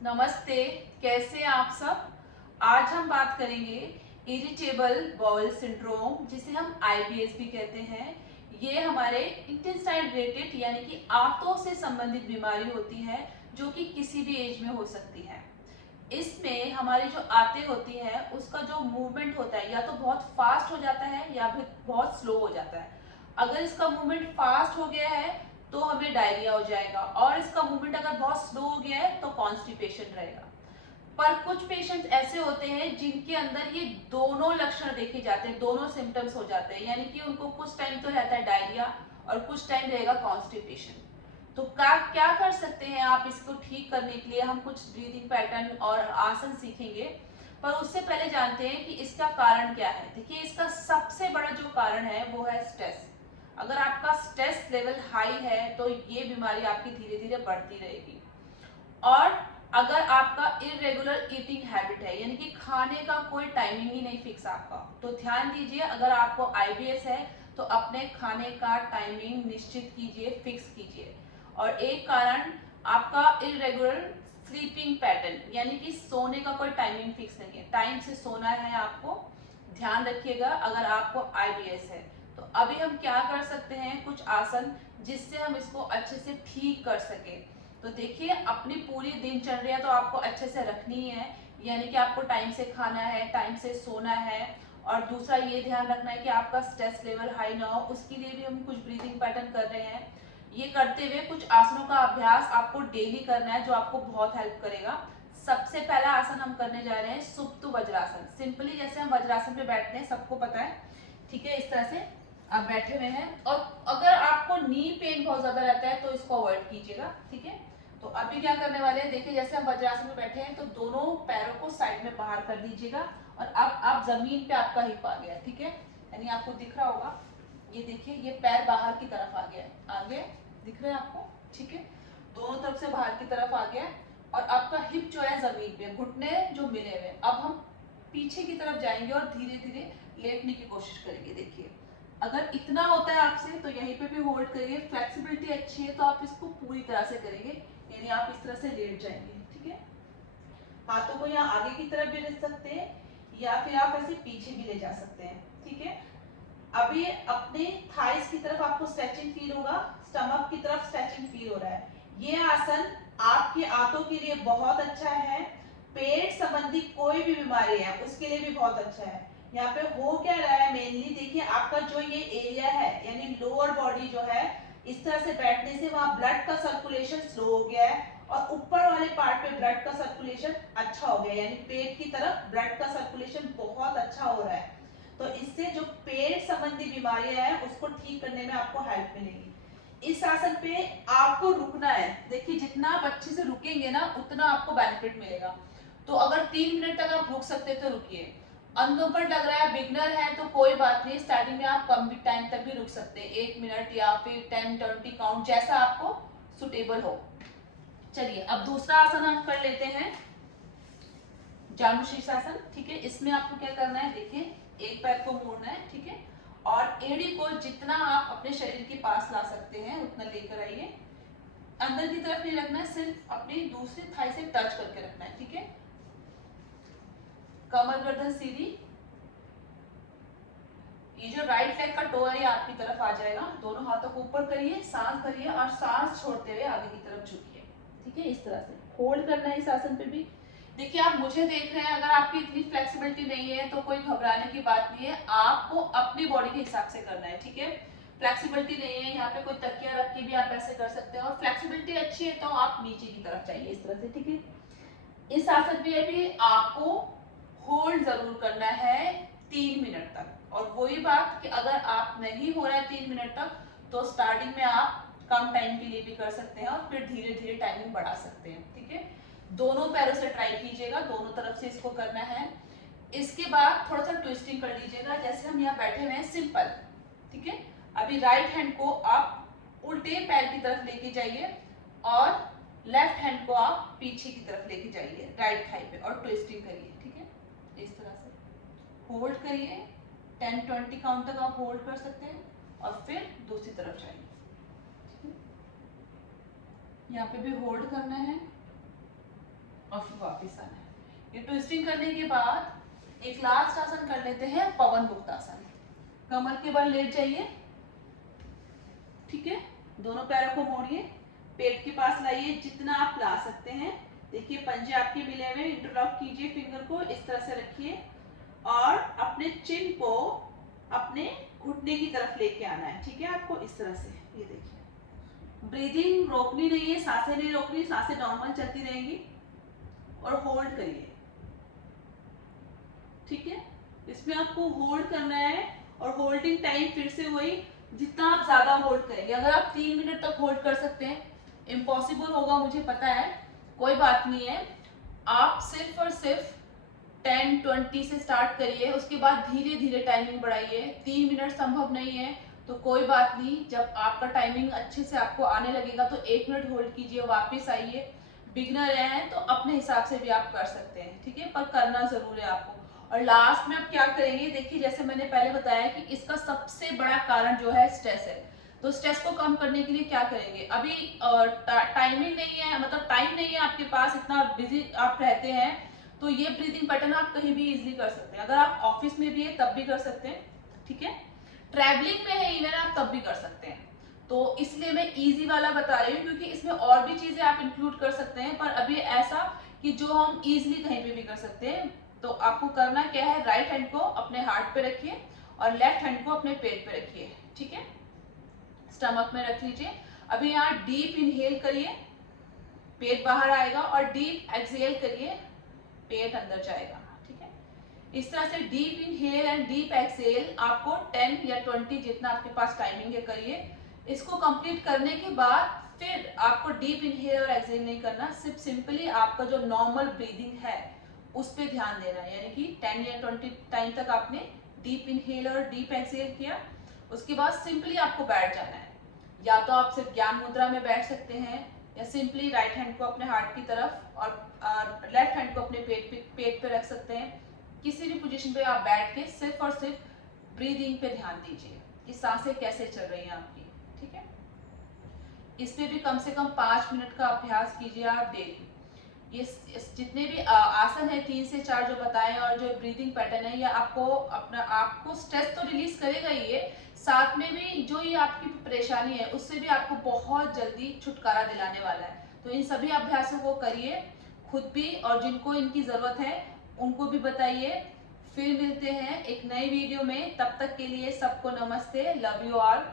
नमस्ते। कैसे हैं आप सब। आज हम बात करेंगे इरिटेबल बाउल सिंड्रोम, जिसे हम आईबीएस भी कहते हैं। ये हमारे इंटेस्टाइन रिलेटेड यानी कि आंतों से संबंधित बीमारी होती है, जो कि किसी भी एज में हो सकती है। इसमें हमारी जो आंतें होती है उसका जो मूवमेंट होता है या तो बहुत फास्ट हो जाता है या फिर बहुत स्लो हो जाता है। अगर इसका मूवमेंट फास्ट हो गया है तो हमें डायरिया हो जाएगा, और इसका मूवमेंट अगर बहुत स्लो हो गया है तो कॉन्स्टिपेशन रहेगा। पर कुछ पेशेंट्स ऐसे होते हैं जिनके अंदर ये दोनों लक्षण देखे जाते हैं, दोनों सिम्टम्स हो जाते हैं, यानी कि उनको कुछ टाइम तो रहता है डायरिया और कुछ टाइम रहेगा कॉन्स्टिपेशन। तो क्या क्या कर सकते हैं आप इसको ठीक करने के लिए। हम कुछ ब्रीदिंग पैटर्न और आसन सीखेंगे, पर उससे पहले जानते हैं कि इसका कारण क्या है। देखिए, इसका सबसे बड़ा जो कारण है वो है स्ट्रेस। अगर आपका स्ट्रेस लेवल हाई है तो ये बीमारी आपकी धीरे धीरे बढ़ती रहेगी। और अगर आपका इरेगुलर ईटिंग हैबिट है, यानी कि खाने का कोई टाइमिंग ही नहीं फिक्स आपका, तो ध्यान दीजिए, अगर आपको आईबीएस है तो अपने खाने का टाइमिंग निश्चित कीजिए, फिक्स कीजिए। और एक कारण आपका इरेगुलर स्लीपिंग पैटर्न, यानी कि सोने का कोई टाइमिंग फिक्स नहीं है, टाइम से सोना है आपको, ध्यान रखिएगा अगर आपको आईबीएस है। तो अभी हम क्या कर सकते हैं, कुछ आसन जिससे हम इसको अच्छे से ठीक कर सके। तो देखिए, अपनी पूरी दिनचर्या तो आपको अच्छे से रखनी है, यानी कि आपको टाइम से खाना है, टाइम से सोना है, और दूसरा ये ध्यान रखना है कि आपका स्ट्रेस लेवल हाई ना हो। उसके लिए भी हम कुछ ब्रीदिंग पैटर्न कर रहे हैं। ये करते हुए कुछ आसनों का अभ्यास आपको डेली करना है, जो आपको बहुत हेल्प करेगा। सबसे पहला आसन हम करने जा रहे हैं सुप्त वज्रासन। सिंपली जैसे हम वज्रासन पे बैठते हैं, सबको पता है, ठीक है, इस तरह से आप बैठे हुए हैं। और अगर आपको नी पेन बहुत ज्यादा रहता है तो इसको अवॉइड कीजिएगा, ठीक है। तो अभी क्या करने वाले हैं, देखिए, जैसे हम वज्रासन में बैठे हैं तो दोनों पैरों को साइड में बाहर कर दीजिएगा, और अब आप जमीन पे आपका हिप आ गया है, ठीक है, यानी आपको दिख रहा होगा, ये देखिए, ये पैर बाहर की तरफ आ गया है, आगे दिख रहा है आपको, ठीक है, दोनों तरफ से बाहर की तरफ आ गया है। और आपका हिप जो है जमीन पे, घुटने जो मिले हुए। अब हम पीछे की तरफ जाएंगे और धीरे धीरे लेटने की कोशिश करेंगे। देखिए, अगर इतना होता है आपसे तो यहीं पे भी होल्ड करिए। फ्लेक्सिबिलिटी अच्छी है तो आप इसको पूरी तरह से करेंगे, यानी आप इस तरह से लेट जाएंगे, ठीक है। हाथों को यहाँ आगे की तरफ भी रख सकते हैं या फिर आप ऐसे पीछे भी ले जा सकते हैं, ठीक है। अभी अपने थाइस की तरफ आपको स्ट्रेचिंग फील होगा, स्टमक की तरफ स्ट्रेचिंग फील हो रहा है। ये आसन आपके आंतों के लिए बहुत अच्छा है। पेट संबंधी कोई भी बीमारी है उसके लिए भी बहुत अच्छा है। यहाँ पे हो क्या रहा है, मेनली देखिए, आपका जो ये एरिया है, यानी लोअर बॉडी जो है, इस तरह से बैठने से वहां ब्लड का सर्कुलेशन स्लो हो गया है, और ऊपर वाले पार्ट पे ब्लड का सर्कुलेशन अच्छा हो गया है, यानी पेट की तरफ ब्लड का सर्कुलेशन बहुत अच्छा हो रहा है। तो इससे जो पेट संबंधी बीमारियां हैं उसको ठीक करने में आपको हेल्प मिलेगी। इस आसन पे आपको रुकना है। देखिए, जितना आप अच्छे से रुकेंगे ना उतना आपको बेनिफिट मिलेगा। तो अगर 3 मिनट तक आप रुक सकते तो रुकिए। अनकंफर्ट लग रहा है, बिगनर है, तो कोई बात नहीं, स्टार्टिंग में आप कम भी टाइम तक भी रुक सकते हैं, 1 मिनट या फिर 10-20 काउंट, जैसा आपको सुटेबल हो। चलिए, अब दूसरा आसन हम कर लेते हैं, जानु शीर्षासन, ठीक है। इसमें आपको क्या करना है, देखिए, एक पैर को मोड़ना है, ठीक है, और एड़ी को जितना आप अपने शरीर के पास ला सकते हैं उतना लेकर आइए। अंदर की तरफ नहीं रखना है, सिर्फ अपनी दूसरी थाई से टच करके रखना है, ठीक है। कमर गर्दन सीधी। ये जो राइट लेग का टो है ये आपकी तरफ आ जाएगा। दोनों हाथों को ऊपर करिए, सांस भरिए और सांस छोड़ते हुए आगे की तरफ झुकिए, ठीक है। इस तरह से होल्ड करना है इस आसन पे भी। देखिए, आप मुझे देख रहे हैं, अगर आपकी इतनी फ्लेक्सिबिलिटी नहीं है तो कोई घबराने की बात नहीं है, आपको अपनी बॉडी के हिसाब से करना है, ठीक है। फ्लेक्सिबिलिटी नहीं है, यहाँ पे कोई तकिया रख के भी आप ऐसे कर सकते हैं, और फ्लेक्सिबिलिटी अच्छी है तो आप नीचे की तरफ जाइए, इस तरह से, ठीक है। इस आसन पे भी आपको होल्ड जरूर करना है 3 मिनट तक। और वही बात कि अगर आप नहीं हो रहा है 3 मिनट तक, तो स्टार्टिंग में आप कम टाइम के लिए भी कर सकते हैं और फिर धीरे धीरे टाइमिंग बढ़ा सकते हैं, ठीक है। दोनों पैरों से ट्राई कीजिएगा, दोनों तरफ से इसको करना है। इसके बाद थोड़ा सा ट्विस्टिंग कर लीजिएगा, जैसे हम यहाँ बैठे हुए हैं, सिंपल, ठीक है। अभी राइट हैंड को आप उल्टे पैर की तरफ लेके जाइए, और लेफ्ट हैंड को आप पीछे की तरफ लेके जाइए राइट थाई पे, और ट्विस्टिंग करिए, ठीक है। इस तरह से होल्ड करिए, 10-20 काउंट तक आप होल्ड कर सकते हैं, और फिर दूसरी तरफ जाइए। यहाँ पे भी होल्ड करना है, और फिर वापस आना है। ये ट्विस्टिंग करने के बाद एक लास्ट आसन कर लेते हैं पवन मुक्त आसन। कमर के बल लेट जाइए, ठीक है। दोनों पैरों को मोड़िए, पेट के पास लाइए जितना आप ला सकते हैं। देखिए पंजे आपके मिले हुए, इंटरलॉक कीजिए, फिंगर को इस तरह से रखिए और अपने चिन को अपने घुटने की तरफ लेके आना है, ठीक है। आपको इस तरह से, ये देखिए, ब्रीदिंग रोकनी नहीं है, सांसें नहीं रोकनी, सांसें नॉर्मल चलती रहेंगी और होल्ड करिए, ठीक है। इसमें आपको होल्ड करना है और होल्डिंग टाइम फिर से वही, जितना आप ज्यादा होल्ड करेंगे। अगर आप 3 मिनट तक होल्ड कर सकते हैं, इम्पॉसिबल होगा मुझे पता है, कोई बात नहीं है। आप सिर्फ और सिर्फ 10-20 से स्टार्ट करिए, उसके बाद धीरे धीरे टाइमिंग बढ़ाइए। 3 मिनट संभव नहीं है तो कोई बात नहीं, जब आपका टाइमिंग अच्छे से आपको आने लगेगा तो 1 मिनट होल्ड कीजिए, वापस आइए। बिगनर हैं तो अपने हिसाब से भी आप कर सकते हैं, ठीक है, पर करना जरूर है आपको। और लास्ट में आप क्या करेंगे, देखिए जैसे मैंने पहले बताया कि इसका सबसे बड़ा कारण जो है स्ट्रेस है। तो स्ट्रेस को कम करने के लिए क्या करेंगे, अभी टाइमिंग नहीं है, मतलब टाइम नहीं है आपके पास, इतना बिजी आप रहते हैं, तो ये ब्रीदिंग पैटर्न आप कहीं भी इजीली कर सकते हैं। अगर आप ऑफिस में भी है तब भी कर सकते हैं, ठीक है। ट्रैवलिंग में है इवन आप तब भी कर सकते हैं। तो इसलिए मैं इजी वाला बता रही हूँ, क्योंकि इसमें और भी चीजें आप इंक्लूड कर सकते हैं, पर अभी ऐसा कि जो हम इजीली कहीं पे भी कर सकते हैं। तो आपको करना क्या है, राइट हैंड को अपने हार्ट पे रखिए और लेफ्ट हैंड को अपने पेट पे रखिए, ठीक है। स्टमक में रख लीजिए। अभी यहाँ डीप इनहेल करिए, पेट बाहर आएगा, और डीप एक्सहेल करिए, पेट अंदर जाएगा, ठीक है। इस तरह से deep inhale and deep exhale आपको 10 या 20 जितना आपके पास टाइमिंग है करिए। इसको कंप्लीट करने के बाद फिर आपको डीप इनहेल और एक्सहेल नहीं करना, सिर्फ सिंपली आपका जो नॉर्मल ब्रीदिंग है उस पर ध्यान देना है। यानी कि 10 या 20 टाइम तक आपने डीप इनहेल और डीप एक्सहेल किया, उसके बाद सिंपली आपको बैठ जाना है। या तो आप सिर्फ ज्ञान मुद्रा में बैठ सकते हैं, या सिंपली राइट हैंड को अपने हार्ट की तरफ और लेफ्ट हैंड को अपने पेट पे रख सकते हैं। किसी भी पोजीशन पे आप बैठ के सिर्फ और सिर्फ ब्रीदिंग पे ध्यान दीजिए कि सांसें कैसे चल रही हैं आपकी, ठीक है। इस पे भी कम से कम 5 मिनट का अभ्यास कीजिए आप डेली। ये जितने भी आसन है 3 से 4 जो बताए, और जो ब्रीदिंग पैटर्न है, ये आपको स्ट्रेस तो रिलीज करेगा ही, ये साथ में भी जो ये आपकी परेशानी है उससे भी आपको बहुत जल्दी छुटकारा दिलाने वाला है। तो इन सभी अभ्यासों को करिए खुद भी, और जिनको इनकी जरूरत है उनको भी बताइए। फिर मिलते हैं एक नई वीडियो में, तब तक के लिए सबको नमस्ते, लव यू ऑल।